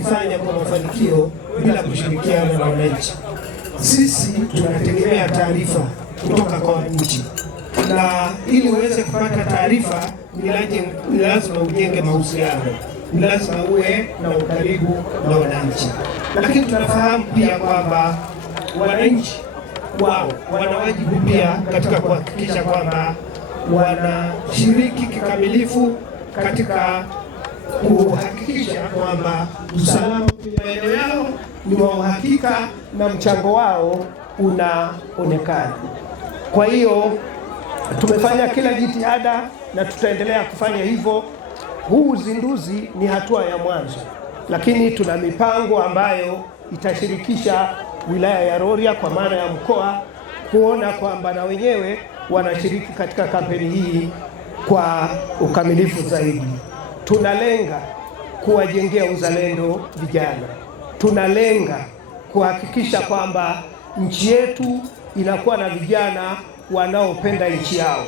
kulifanya kwa mafanikio bila kushirikiana na wananchi. Sisi tunategemea taarifa kutoka kwa wananchi, na ili uweze kupata taarifa ni lazima ujenge mahusiano, ni lazima uwe na ukaribu na wananchi. Lakini tunafahamu pia kwamba wananchi wao wana wajibu pia katika kuhakikisha kwamba wanashiriki kikamilifu katika kuhakikisha kwamba usalama kwenye maeneo yao ni wa uhakika na mchango wao unaonekana. Kwa hiyo tumefanya kila jitihada na tutaendelea kufanya hivyo. Huu uzinduzi ni hatua ya mwanzo, lakini tuna mipango ambayo itashirikisha wilaya ya Rorya kwa maana ya mkoa, kuona kwamba na wenyewe wanashiriki katika kampeni hii kwa ukamilifu zaidi. Tunalenga kuwajengea uzalendo vijana. Tunalenga kuhakikisha kwamba nchi yetu inakuwa na vijana wanaopenda nchi yao,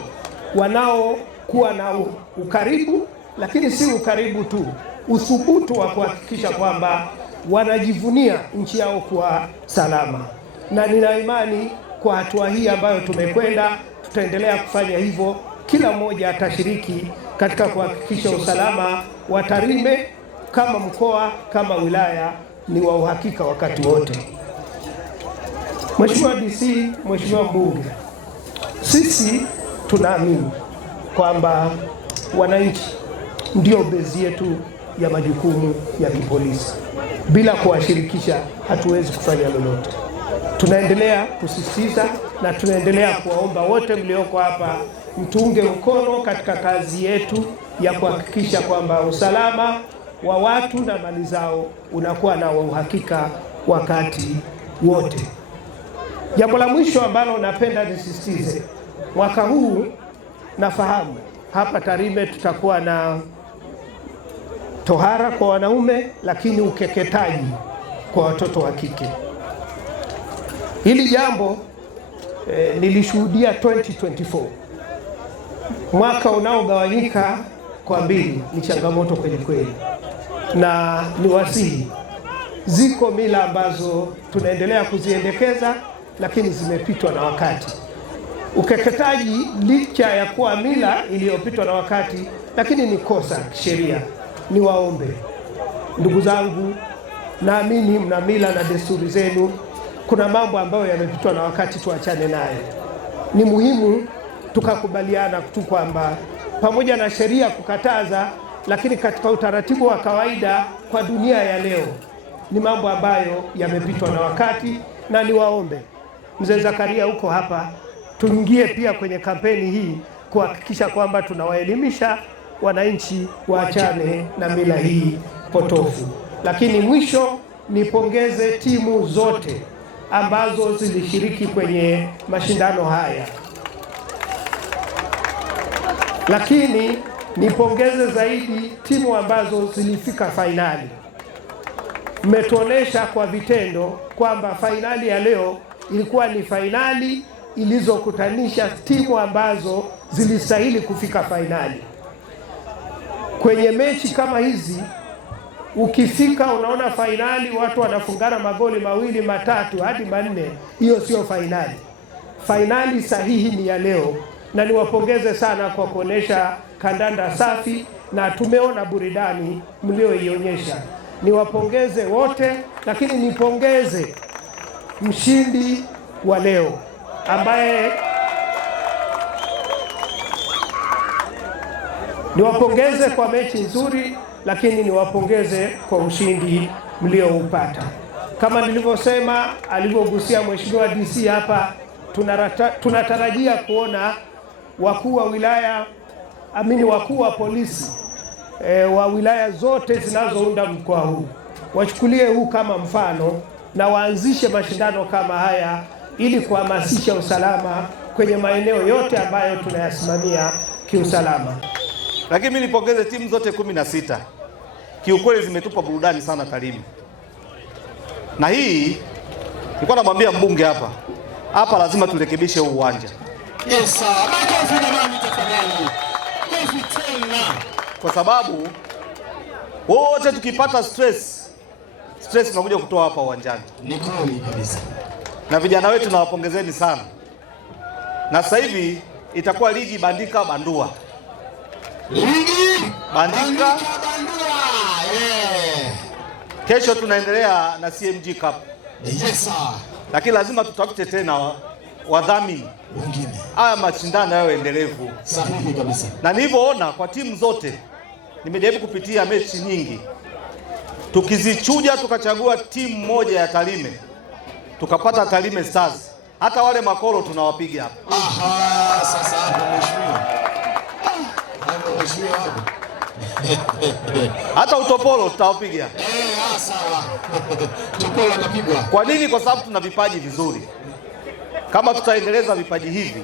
wanaokuwa na ukaribu, lakini si ukaribu tu, uthubutu wa kuhakikisha kwamba wanajivunia nchi yao kuwa salama. Na nina imani kwa hatua hii ambayo tumekwenda, tutaendelea kufanya hivyo. Kila mmoja atashiriki katika kuhakikisha usalama wa Tarime kama mkoa, kama wilaya ni wa uhakika wakati wote. Mheshimiwa DC, Mheshimiwa Mbunge, sisi tunaamini kwamba wananchi ndio bezi yetu ya majukumu ya kipolisi. Bila kuwashirikisha hatuwezi kufanya lolote. Tunaendelea kusisitiza na tunaendelea kuwaomba wote mlioko hapa mtuunge mkono katika kazi yetu ya kuhakikisha kwamba usalama wa watu na mali zao unakuwa na uhakika wakati wote. Jambo la mwisho ambalo napenda nisisitize, mwaka huu nafahamu hapa Tarime tutakuwa na tohara kwa wanaume, lakini ukeketaji kwa watoto wa kike. Hili jambo nilishuhudia 2024, mwaka unaogawanyika kwa mbili. Ni changamoto kweli kweli, na ni wasihi, ziko mila ambazo tunaendelea kuziendekeza lakini zimepitwa na wakati. Ukeketaji licha ya kuwa mila iliyopitwa na wakati, lakini ni kosa kisheria. Ni waombe ndugu zangu, naamini mna mila na desturi zenu. Kuna mambo ambayo yamepitwa na wakati, tuachane naye. Ni muhimu tukakubaliana tu kwamba pamoja na sheria kukataza, lakini katika utaratibu wa kawaida kwa dunia ya leo ni mambo ambayo yamepitwa na wakati. Na niwaombe, Mzee Zakaria huko hapa, tuingie pia kwenye kampeni hii kuhakikisha kwamba tunawaelimisha wananchi waachane na mila hii potofu. Lakini mwisho, nipongeze timu zote ambazo zilishiriki kwenye mashindano haya, lakini nipongeze zaidi timu ambazo zilifika fainali. Mmetuonesha kwa vitendo kwamba fainali ya leo ilikuwa ni fainali ilizokutanisha timu ambazo zilistahili kufika fainali. Kwenye mechi kama hizi ukifika unaona fainali watu wanafungana magoli mawili matatu hadi manne, hiyo sio fainali. Fainali sahihi ni ya leo, na niwapongeze sana kwa kuonesha kandanda safi na tumeona burudani mlioionyesha. Niwapongeze wote, lakini nipongeze mshindi wa leo ambaye niwapongeze kwa mechi nzuri, lakini niwapongeze kwa ushindi mlioupata. Kama nilivyosema, alivyogusia Mheshimiwa DC hapa, tunatarajia kuona wakuu wa wilaya, wakuu wa polisi wa wilaya zote zinazounda mkoa huu wachukulie huu kama mfano na waanzishe mashindano kama haya ili kuhamasisha usalama kwenye maeneo yote ambayo tunayasimamia kiusalama. Lakini mimi nipongeze timu zote 16. Kiukweli zimetupa burudani sana Tarime. Na hii nilikuwa namwambia mbunge hapa lazima turekebishe huu uwanja. Yes sir. Makofi jamani tafadhali. Kofi tena. Kwa sababu wote tukipata stress stress tunakuja kutoa hapa uwanjani. Ni kweli kabisa. Na vijana wetu nawapongezeni sana. Na sasa hivi itakuwa ligi bandika bandua. Ligi bandika bandua. Yeah. Kesho tunaendelea na CMG Cup. Yes sir. Lakini lazima tutafute tena wadhamini wengine. Haya mashindano yawe endelevu. Sahihi kabisa. Na nilivyoona kwa timu zote, nimejaribu kupitia mechi nyingi, tukizichuja tukachagua timu moja ya Tarime, tukapata Tarime Stars, hata wale makoro tunawapiga hapa. Aha, sasa hapo mheshimiwa. Hapo mheshimiwa hapo. Hata utopolo tutawapiga. Sawa. Utopolo atapigwa. Kwa nini? Kwa sababu tuna vipaji vizuri. Kama tutaendeleza vipaji hivi,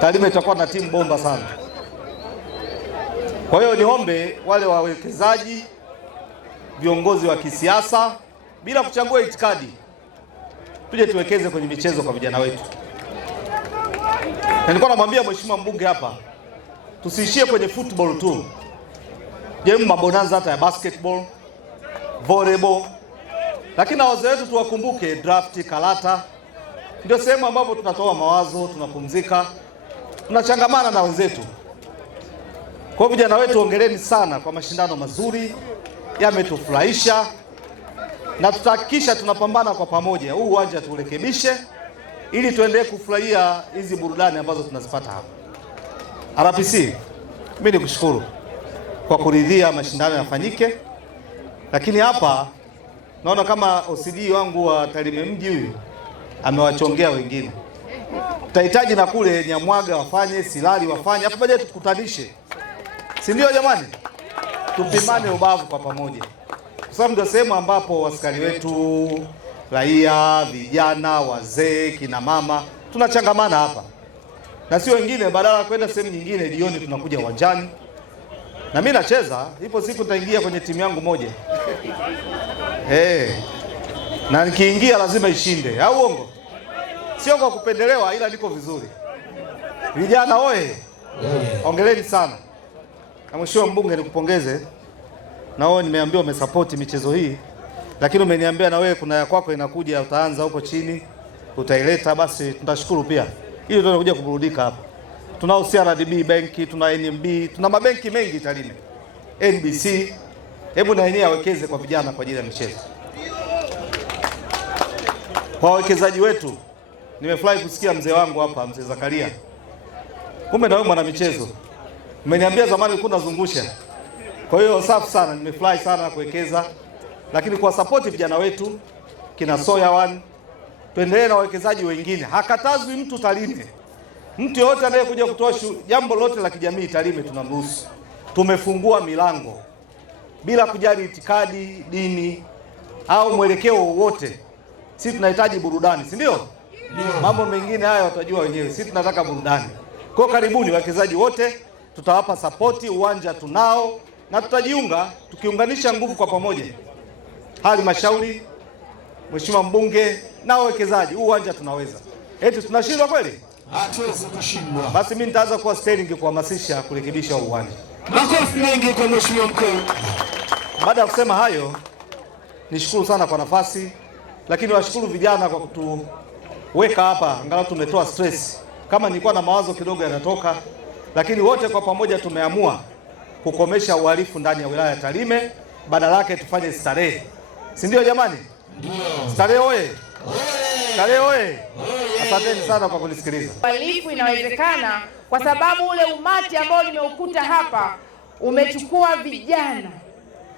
Tarime itakuwa na timu bomba sana. Kwa hiyo niombe wale wawekezaji, viongozi wa kisiasa, bila kuchagua itikadi, tuje tuwekeze kwenye michezo kwa vijana wetu. Na nilikuwa namwambia mheshimiwa mbunge hapa, tusiishie kwenye football tu. Jemu mabonanza hata ya basketball, volleyball. Lakini na wazee wetu tuwakumbuke draft, karata. Ndio sehemu ambapo tunatoa mawazo, tunapumzika, tunachangamana na wenzetu. Kwa vijana wetu, ongeleni sana kwa mashindano mazuri, yametufurahisha, na tutahakikisha tunapambana kwa pamoja. Huu uwanja tuurekebishe ili tuendelee kufurahia hizi burudani ambazo tunazipata hapa. RPC, mimi nikushukuru kwa kuridhia mashindano yafanyike, lakini hapa naona kama OCD wangu wa Tarime mji huyu amewachongea wengine. Tutahitaji na kule Nyamwaga wafanye, Silali wafanye, afu baadaye tukutanishe. Si ndio jamani? Tupimane ubavu kwa pamoja. Kwa sababu ndio sehemu ambapo askari wetu, raia, vijana, wazee, kina mama tunachangamana hapa. Na sio wengine, badala ya kwenda sehemu nyingine jioni tunakuja uwanjani. Na mimi nacheza, ipo siku nitaingia kwenye timu yangu moja. Na nikiingia lazima ishinde, au uongo? Sio kwa kupendelewa, ila niko vizuri. Vijana oye, ongeleni sana. Na mheshimiwa mbunge, nikupongeze. Na wewe nimeambiwa umesupport michezo hii, lakini umeniambia na wewe kuna ya kwako inakuja, utaanza huko chini, utaileta, basi tutashukuru pia. Ili tunakuja kuburudika hapa. Tunao CRDB benki, tuna NMB, tuna mabenki mengi Tarime. NBC, hebu na yenyewe awekeze kwa vijana kwa ajili ya michezo. Kwa wawekezaji wetu, nimefurahi kusikia mzee wangu hapa, mzee Zakaria. Kumbe na wewe mwana michezo. Umeniambia zamani ulikuwa unazungusha. Kwa hiyo safi sana, nimefurahi sana kuwekeza. Lakini kwa support vijana wetu kina Soya One, tuendelee na wawekezaji wengine. Hakatazwi mtu Tarime. Mtu yote anayekuja kutoa jambo lote la kijamii Tarime tunamruhusu. Tumefungua milango bila kujali itikadi, dini au mwelekeo wowote. Sisi tunahitaji burudani, si ndio? Mambo mengine haya watajua wenyewe. Sisi tunataka burudani. Kwa karibuni wawekezaji wote, tutawapa support, uwanja tunao na tutajiunga, tukiunganisha nguvu kwa pamoja. Halmashauri, mheshimiwa mbunge na wawekezaji, uwanja tunaweza. Eti tunashindwa kweli? Hatuwezi kushindwa. Basi mimi nitaanza kuwa steering kuhamasisha kurekebisha uwanja. Makofi mengi kwa mheshimiwa mkuu. Baada ya kusema hayo, nishukuru sana kwa nafasi, lakini washukuru vijana kwa kutuweka hapa, angalau tumetoa stress. Kama nilikuwa na mawazo kidogo yanatoka, lakini wote kwa pamoja tumeamua kukomesha uhalifu ndani ya wilaya ya Tarime, badala yake tufanye starehe. Si ndio jamani? Ndio. Starehe oye. Starehe oye. Asanteni sana kwa kunisikiliza. Uhalifu inawezekana kwa sababu ule umati ambao nimeukuta hapa umechukua vijana,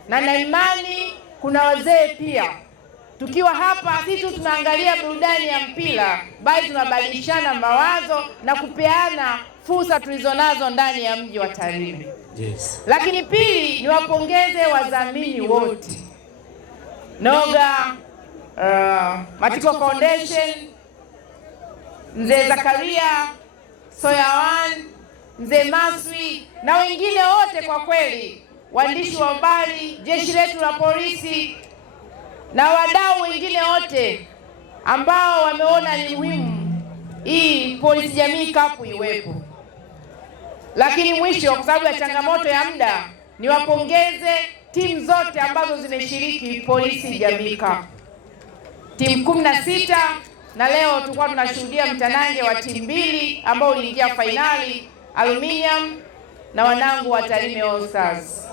na na imani kuna wazee pia. Tukiwa hapa si tu tunaangalia burudani ya mpira, bali tunabadilishana mawazo na kupeana fursa tulizonazo ndani ya mji wa Tarime. Yes. Lakini pili, niwapongeze wadhamini wote. Noga, Matiko Foundation, mzee Zakaria, Soya One, mzee Maswi na wengine wote, kwa kweli, waandishi wa habari, jeshi letu la polisi na wadau wengine wote ambao wameona ni muhimu hii Polisi Jamii Cup iwepo. Lakini mwisho, kwa sababu ya changamoto ya muda, niwapongeze timu zote ambazo zimeshiriki Polisi Jamaica, timu 16, na leo tulikuwa tunashuhudia mtanange wa timu mbili ambao uliingia fainali, Aluminium na wanangu wa Tarime All Stars.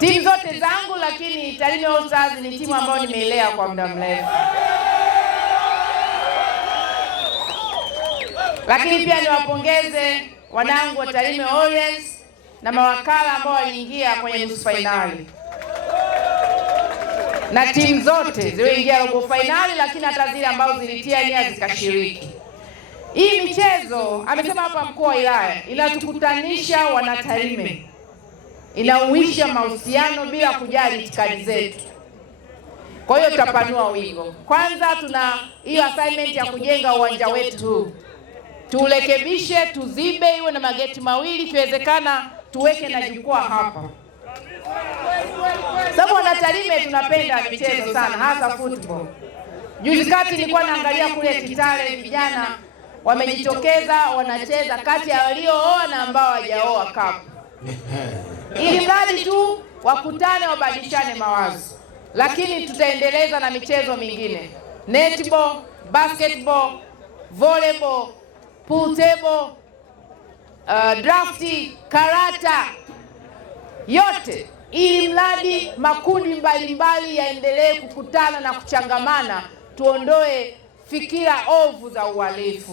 Timu zote zangu, lakini Tarime All Stars ni timu ambayo nimeilea kwa muda mrefu. Lakini pia niwapongeze wanangu wa Tarime Orioles na mawakala ambao waliingia kwenye nusu fainali, na timu zote zilizoingia robo fainali, lakini hata zile ambazo zilitia nia zikashiriki. Hii michezo, amesema hapa mkuu wa wilaya, inatukutanisha wanatarime, inauisha mahusiano bila kujali itikadi zetu. Kwa hiyo tutapanua wigo. Kwanza tuna hiyo assignment ya kujenga uwanja wetu huu, tuurekebishe, tuzibe, iwe na mageti mawili, ikiwezekana tuweke na jukwaa hapa, sababu wanatarime tunapenda michezo sana, hasa football. Juzi kati nilikuwa naangalia kule Kitale, vijana wamejitokeza wanacheza kati ya waliooa na ambao hawajaoa cup, ili mradi tu wakutane, wabadilishane mawazo. Lakini tutaendeleza na michezo mingine, netball, basketball, volleyball, pool table, drafti, karata, yote, ili mradi makundi mbalimbali yaendelee kukutana na kuchangamana, tuondoe fikira ovu za uhalifu.